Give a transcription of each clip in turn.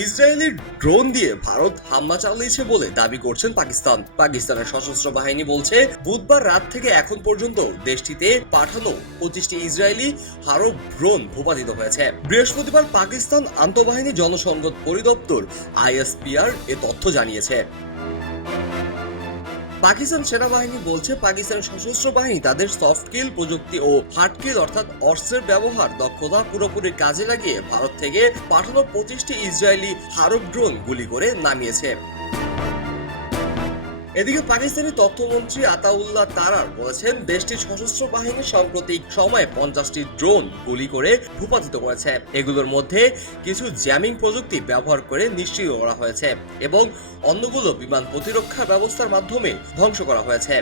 Israeli drone দিয়ে ভারত হামলা চালিয়েছে বলে দাবি করছেন পাকিস্তান। পাকিস্তানের সশস্ত্র বাহিনী বলছে, বুধবার রাত থেকে এখন পর্যন্ত দেশটিতে পাঠানো পঁচিশটি ইসরায়েলি হারো ড্রোন ভূপাতিত হয়েছে। বৃহস্পতিবার পাকিস্তান আন্তঃবাহিনী জনসংগত পরিদপ্তর আইএসপিআর এ তথ্য জানিয়েছে। পাকিস্তান সেনাবাহিনী বলছে পাকিস্তানের সশস্ত্র বাহিনী তাদের সফট কিল প্রযুক্তি ও হার্ড কিল অর্থাৎ অর্থের ব্যবহার দক্ষতা পুরোপুরি কাজে লাগিয়ে ভারত থেকে পাঠানো পঁচিশটি ইসরায়েলি হারব ড্রোন গুলি করে নামিয়েছে। এদিকে পাকিস্তানি তথ্যমন্ত্রী আতাউল্লাহ তারার বলেছেন, দেশটির সশস্ত্র বাহিনী সাম্প্রতিক সময়ে পঞ্চাশটি ড্রোন গুলি করে ভূপাতিত করেছে। এগুলোর মধ্যে কিছু জ্যামিং প্রযুক্তি ব্যবহার করে নিশ্চিত করা হয়েছে এবং অন্যগুলো বিমান প্রতিরক্ষা ব্যবস্থার মাধ্যমে ধ্বংস করা হয়েছে।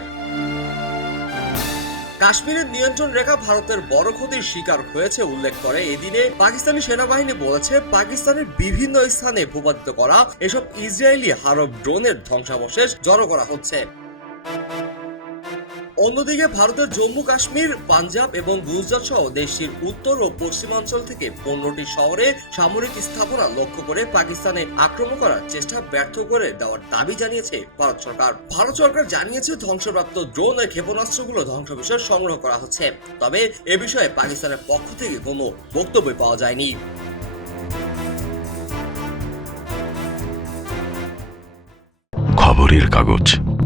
কাশ্মীরের নিয়ন্ত্রণ রেখা ভারতের বড় ক্ষতির শিকার হয়েছে উল্লেখ করে। এদিনে পাকিস্তানি সেনাবাহিনী বলেছে, পাকিস্তানের বিভিন্ন স্থানে ভূপাতিত করা এসব ইসরায়েলি হারব ড্রোনের ধ্বংসাবশেষ জড়ো করা হচ্ছে। অন্যদিকে ভারতের জম্মু কাশ্মীর, পাঞ্জাব এবং গুজরাট সহ দেশটির উত্তর ও পশ্চিমাঞ্চল থেকে পনেরোটি শহরে সামরিক স্থাপনা লক্ষ্য করে পাকিস্তানে আক্রমণ করার চেষ্টা ব্যর্থ করে দেওয়ার দাবি জানিয়েছে ভারত সরকার। ভারত সরকার জানিয়েছে, ধ্বংসপ্রাপ্ত ড্রোন ও ক্ষেপণাস্ত্রগুলো ধ্বংস বিষয় সংগ্রহ করা হচ্ছে। তবে এ বিষয়ে পাকিস্তানের পক্ষ থেকে কোনো বক্তব্য পাওয়া যায়নি। খবরের কাগজ।